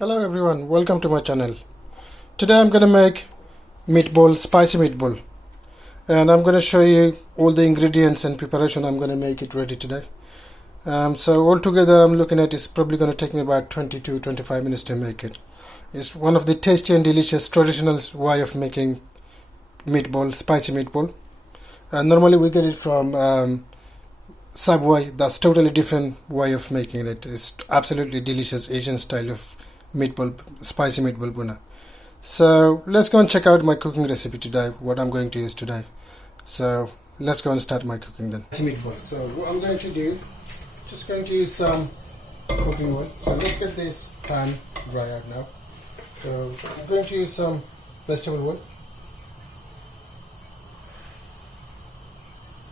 Hello everyone, welcome to my channel. Today I'm going to make spicy meatball, and I'm going to show you all the ingredients and preparation I'm going to make it ready today. So altogether I'm looking at it's probably going to take me about 20 to 25 minutes to make it. It's one of the tasty and delicious traditional way of making spicy meatball. Normally we get it from Subway. That's totally different way of making it. It's absolutely delicious Asian style of spicy meatball bhuna. So let's go and check out my cooking recipe today, what I'm going to use today. So let's go and start my cooking then. Meatball. So what I'm going to do, just going to use some cooking oil. So let's get this pan dry out now. So I'm going to use some vegetable oil.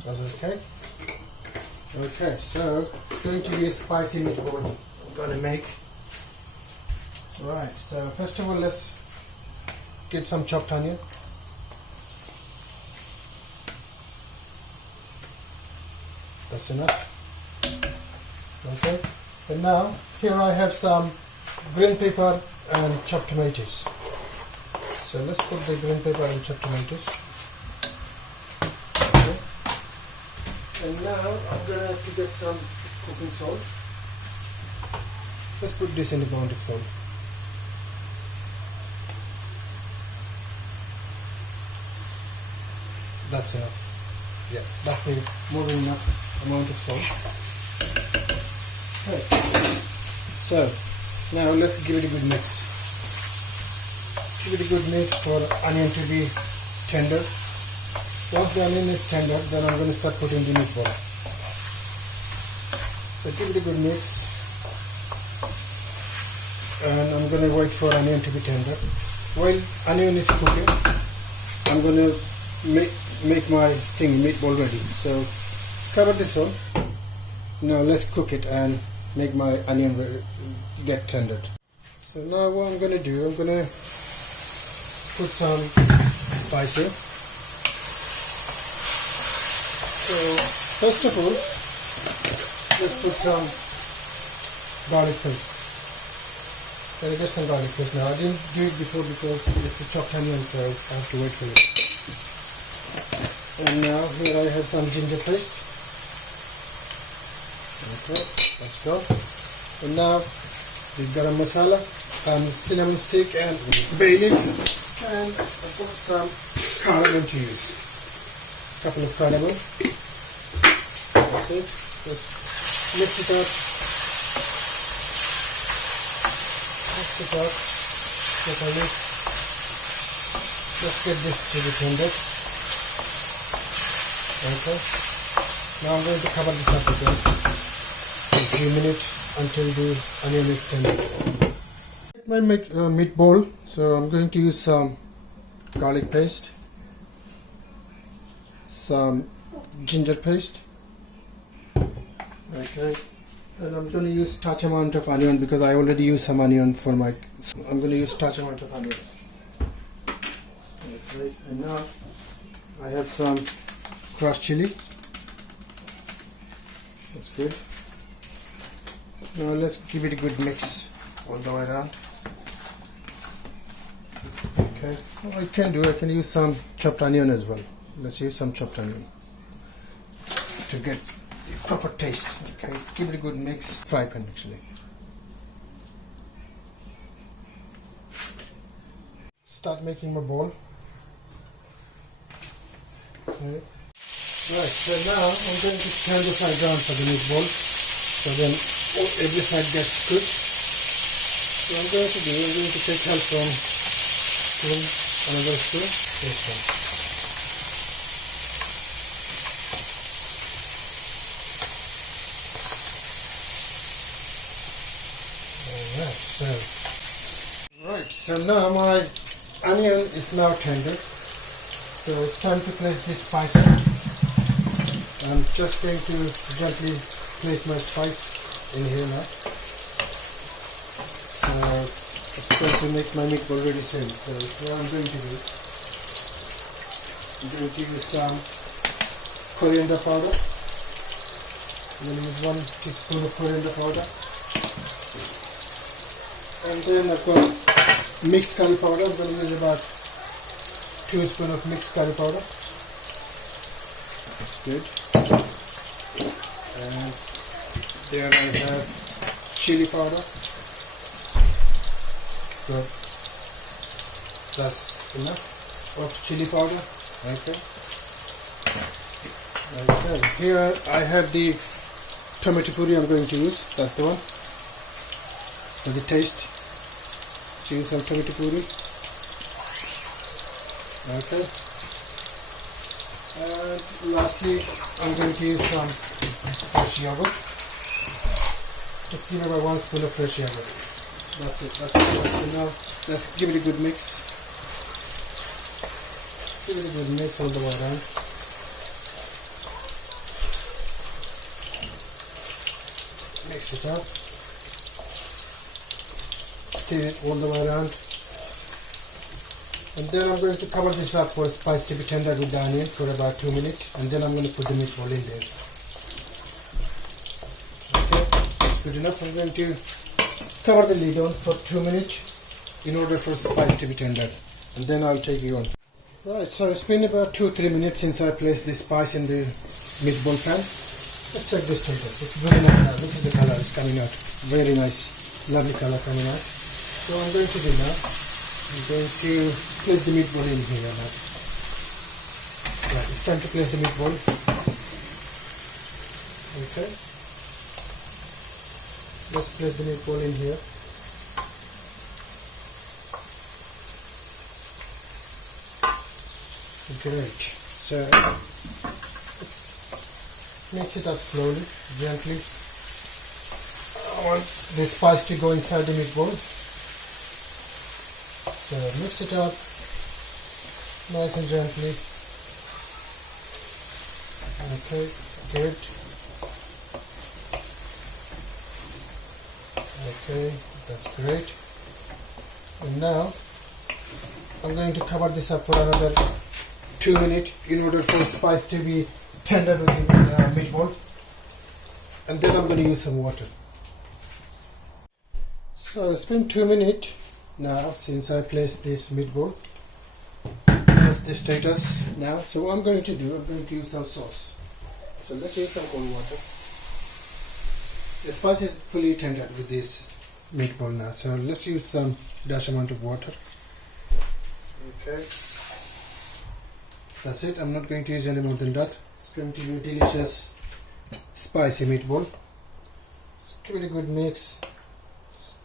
That's okay. Okay, so it's going to be a spicy meatball I'm going to make. Right, so first of all let's get some chopped onion. That's enough. Okay, and now here I have some green pepper and chopped tomatoes. So let's put the green pepper and chopped tomatoes. Okay. And now I'm going to have to get some cooking salt. Let's put this in the amount of salt. That's enough. Yeah, that's the more than enough amount of salt. Okay. So now let's give it a good mix. Give it a good mix for onion to be tender. Once the onion is tender, then I'm going to start putting the meatball. So give it a good mix, and I'm going to wait for onion to be tender. While onion is cooking, I'm going to make my meatball ready. So cover this one. Now let's cook it and make my onion get tendered. So now what I'm going to do, I'm going to put some spice here. So first of all, let's put some garlic paste. Can I get some garlic paste now? I didn't do it before because it's a chopped onion, so I have to wait for it. And now here I have some ginger paste. Okay, let's go. And now the garam masala, cinnamon stick and bay leaf, and I put some cardamom to use. Couple of cardamom. That's it. Just mix it up. Mix it up. Let's get this to be tender. Okay. Now I'm going to cover this up again for a few minutes until the onion is tender. My meatball, so I'm going to use some garlic paste, some ginger paste. Okay. And I'm going to use touch amount of onion because I already used some onion for my. So I'm going to use touch amount of onion. Okay. And now I have some crushed chili. That's good. Now let's give it a good mix all the way around. Okay. What I can use some chopped onion as well. Let's use some chopped onion to get the proper taste. Okay. Give it a good mix. Fry pan actually. Start making my ball. Okay. Right, so now I'm going to turn the side down for the meatball, so then every side gets cooked. So I'm going to take help from another spoon, this one. Alright, so now my onion is now tender. So it's time to place this spice in. I'm just going to gently place my spice in here now. So it's going to make my meatball really soon. So what I'm going to do, I'm going to use some coriander powder. I'm going to use 1 teaspoon of coriander powder. And then I've got mixed curry powder. I'm going to use about 2 spoons of mixed curry powder. That's good. And then I have chili powder. Good. That's enough of chili powder. Okay. Okay. Here I have the tomato puree I'm going to use. That's the one. For the taste. Let's use some tomato puree. Okay. And lastly, I'm going to use some fresh yogurt. Just give it about 1 spoon of fresh yogurt. That's it. That's it. So now let's give it a good mix. Give it a good mix all the way around. Mix it up. Stir it all the way around. And then I'm going to cover this up for spice to be tender with the onion for about 2 minutes, and then I'm going to put the meatball in there. Okay, that's good enough. I'm going to cover the lid on for 2 minutes in order for spice to be tender, and then I'll take you on. Right, so it's been about 2-3 minutes since I placed the spice in the meatball pan. Let's check the status. It's very nice now. Look at the color, it's coming out. Very nice, lovely color coming out. So I'm going to do now, I'm going to place the meatball in here now. Right, it's time to place the meatball. Okay. Let's place the meatball in here. Great. So let's mix it up slowly, gently. I want the spice to go inside the meatball. So mix it up nice and gently. Okay, good. Okay, that's great. And now I'm going to cover this up for another 2 minutes in order for spice to be tender with the meatball. And then I'm going to use some water. So it's been 2 minutes now since I placed this meatball. That's the status now. So what I'm going to do, I'm going to use some sauce. So let's use some cold water. The spice is fully tendered with this meatball now. So let's use some dash amount of water. Okay. That's it. I'm not going to use any more than that. It's going to be a delicious spicy meatball. Just give it a good mix.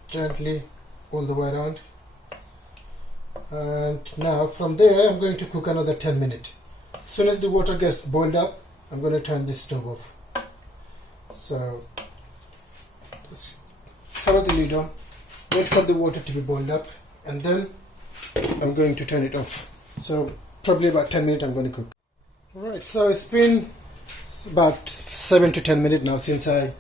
Gently all the way around. And now from there I'm going to cook another 10 minutes. As soon as the water gets boiled up, I'm going to turn this stove off. So just cover the lid on, wait for the water to be boiled up, and then I'm going to turn it off. So probably about 10 minutes I'm going to cook. Alright, so it's been about 7 to 10 minutes now since I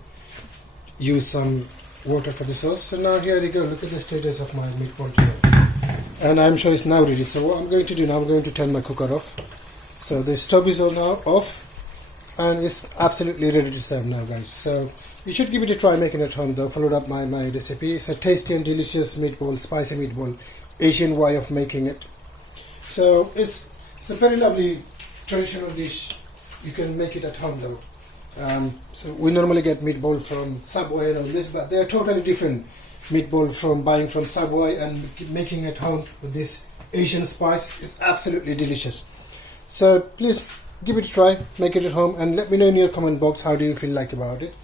used some water for the sauce. So now here we go. Look at the status of my meatball today. And I'm sure it's now ready. So what I'm going to do now, I'm going to turn my cooker off. So the stove is now off and it's absolutely ready to serve now, guys. So you should give it a try making it at home though. Followed up my recipe. It's a tasty and delicious meatball, spicy meatball, Asian way of making it. So it's a very lovely traditional dish. You can make it at home though. So we normally get meatball from Subway and all this, but they are totally different meatball from buying from Subway, and making it home with this Asian spice is absolutely delicious. So please give it a try, make it at home, and let me know in your comment box how do you feel like about it.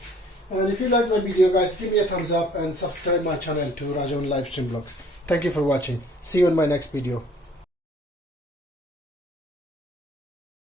And if you like my video, guys, give me a thumbs up and subscribe my channel to Rajon Livestream Vlogs. Thank you for watching. See you in my next video.